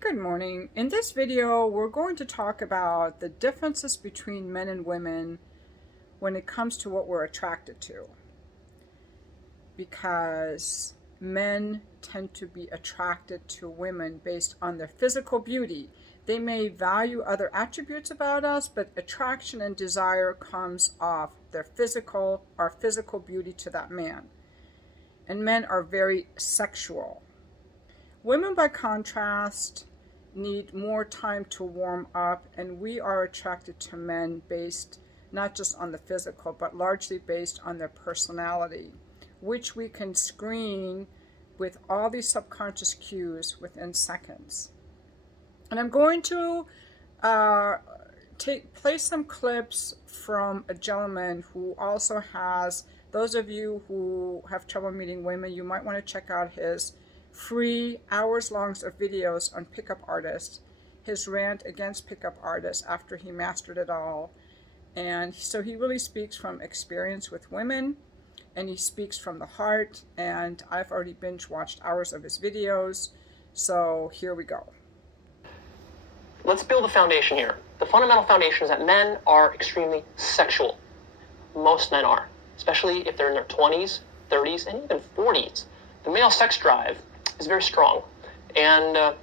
Good morning. In this video, we're going to talk about the differences between men and women when it comes to what we're attracted to. Because men tend to be attracted to women based on their physical beauty. They may value other attributes about us, but attraction and desire comes off our physical beauty to that man. And men are very sexual. Women, by contrast, need more time to warm up, and we are attracted to men based not just on the physical, but largely based on their personality, which we can screen with all these subconscious cues within seconds. And I'm going to play some clips from a gentleman who also has, those of you who have trouble meeting women, you might want to check out his free hours-long of videos on pickup artists, his rant against pickup artists after he mastered it all. And so he really speaks from experience with women, and he speaks from the heart, and I've already binge watched hours of his videos, so here we go. Let's build a foundation here. The fundamental foundation is that men are extremely sexual. Most men are, especially if they're in their 20s, 30s, and even 40s. The male sex drive is very strong, and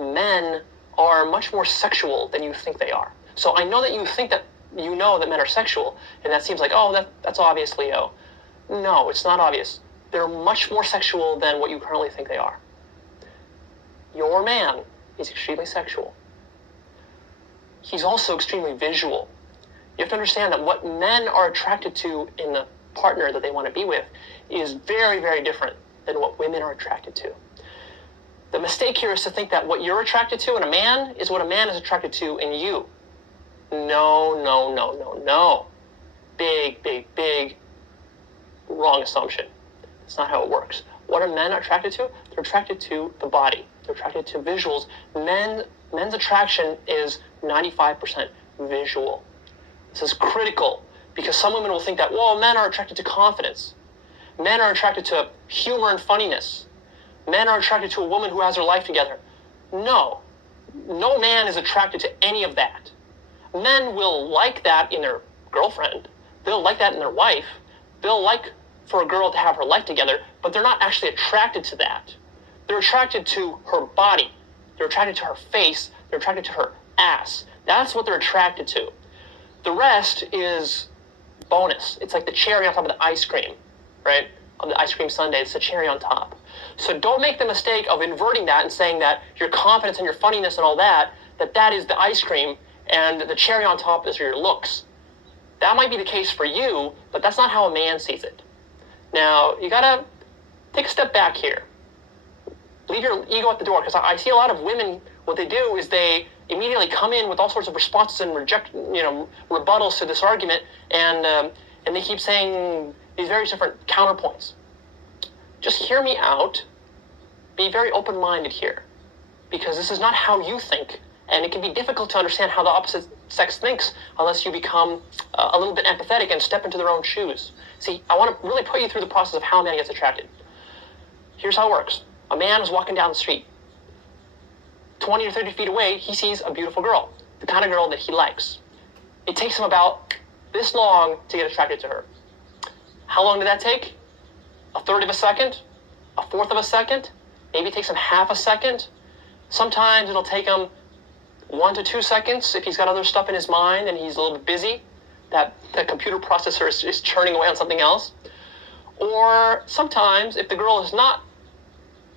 men are much more sexual than you think they are. So I know that you think that you know that men are sexual, and that seems like, oh, that's obvious, Leo. No, it's not obvious. They're much more sexual than what you currently think they are. Your man is extremely sexual. He's also extremely visual. You have to understand that what men are attracted to in the partner that they want to be with is very, very different than what women are attracted to. The mistake here is to think that what you're attracted to in a man is what a man is attracted to in you. No, no, no, no, no. Big, big, big wrong assumption. That's not how it works. What are men attracted to? They're attracted to the body. They're attracted to visuals. Men's attraction is 95% visual. This is critical because some women will think that, well, men are attracted to confidence. Men are attracted to humor and funniness. Men are attracted to a woman who has her life together. No. No man is attracted to any of that. Men will like that in their girlfriend. They'll like that in their wife. They'll like for a girl to have her life together, but they're not actually attracted to that. They're attracted to her body. They're attracted to her face. They're attracted to her ass. That's what they're attracted to. The rest is bonus. It's like the cherry on top of the ice cream, right? On the ice cream sundae, it's the cherry on top. So don't make the mistake of inverting that and saying that your confidence and your funniness and all that is the ice cream and the cherry on top is your looks. That might be the case for you, but that's not how a man sees it. Now, you gotta take a step back here. Leave your ego at the door, because I see a lot of women, what they do is they immediately come in with all sorts of responses and rebuttals to this argument, and they keep saying these various different counterpoints. Just hear me out. Be very open-minded here, because this is not how you think, and it can be difficult to understand how the opposite sex thinks unless you become a little bit empathetic and step into their own shoes. See, I want to really put you through the process of how a man gets attracted. Here's how it works. A man is walking down the street. 20 or 30 feet away, he sees a beautiful girl, the kind of girl that he likes. It takes him about this long to get attracted to her. How long did that take? A third of a second? A fourth of a second? Maybe it takes him half a second. Sometimes it'll take him 1 to 2 seconds if he's got other stuff in his mind and he's a little bit busy. That computer processor is churning away on something else. Or sometimes, if the girl is not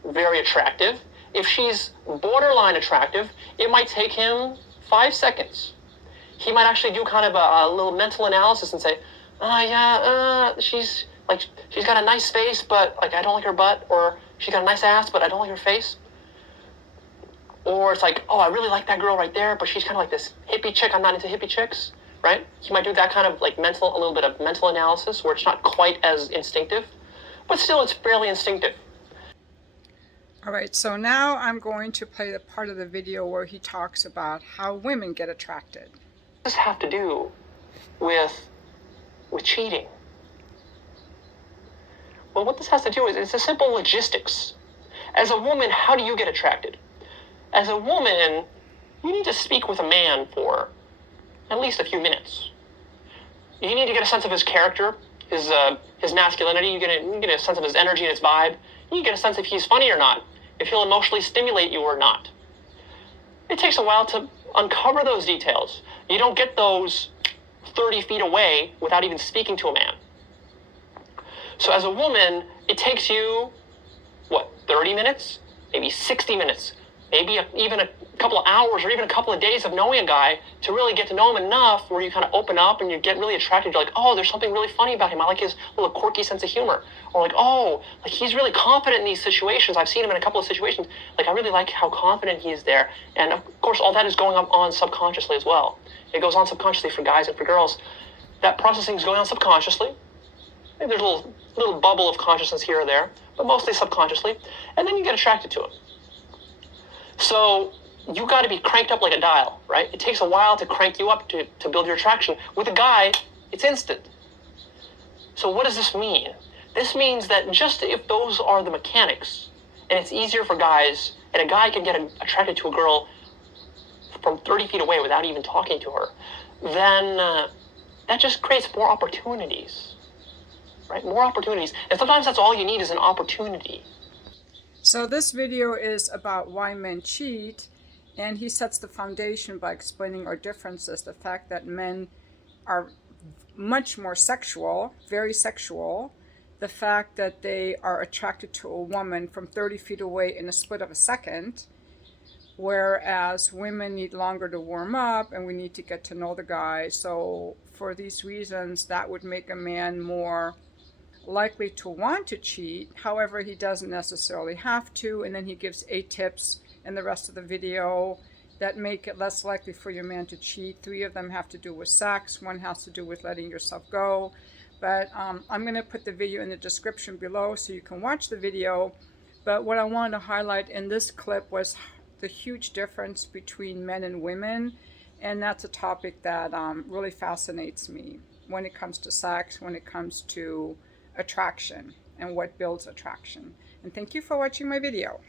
very attractive, if she's borderline attractive, it might take him 5 seconds. He might actually do kind of a little mental analysis and say, she's got a nice face, but I don't like her butt, or she's got a nice ass, but I don't like her face. Or it's like, oh, I really like that girl right there, but she's kind of like this hippie chick. I'm not into hippie chicks, right? He might do that kind of a little bit of mental analysis where it's not quite as instinctive, but still it's fairly instinctive. All right, so now I'm going to play the part of the video where he talks about how women get attracted. What does this have to do with cheating? Well, what this has to do is it's a simple logistics. As a woman, how do you get attracted? As a woman, you need to speak with a man for at least a few minutes. You need to get a sense of his character, his masculinity. You get a sense of his energy and his vibe. You get a sense if he's funny or not, if he'll emotionally stimulate you or not. It takes a while to uncover those details. You don't get those 30 feet away without even speaking to a man. So as a woman, it takes you, 30 minutes? Maybe 60 minutes, maybe even a couple of hours or even a couple of days of knowing a guy to really get to know him enough where you kind of open up and you get really attracted. You're like, oh, there's something really funny about him. I like his little quirky sense of humor. Or like, oh, like he's really confident in these situations. I've seen him in a couple of situations. Like, I really like how confident he is there. And of course, all that is going on subconsciously as well. It goes on subconsciously for guys and for girls. That processing is going on subconsciously. Maybe there's a little bubble of consciousness here or there, but mostly subconsciously. And then you get attracted to him. So you got to be cranked up like a dial, right? It takes a while to crank you up to build your attraction. With a guy, it's instant. So what does this mean? This means that just if those are the mechanics, and it's easier for guys, and a guy can get attracted to a girl from 30 feet away without even talking to her, then that just creates more opportunities, right? More opportunities. And sometimes that's all you need is an opportunity. So this video is about why men cheat, and he sets the foundation by explaining our differences, the fact that men are much more sexual, very sexual, the fact that they are attracted to a woman from 30 feet away in a split of a second, whereas women need longer to warm up and we need to get to know the guy. So for these reasons, that would make a man more likely to want to cheat. However, he doesn't necessarily have to, and then he gives 8 tips in the rest of the video that make it less likely for your man to cheat. 3 of them have to do with sex, 1 has to do with letting yourself go. But I'm going to put the video in the description below so you can watch the video. But what I wanted to highlight in this clip was the huge difference between men and women, and that's a topic that really fascinates me when it comes to sex, when it comes to attraction and what builds attraction. And thank you for watching my video.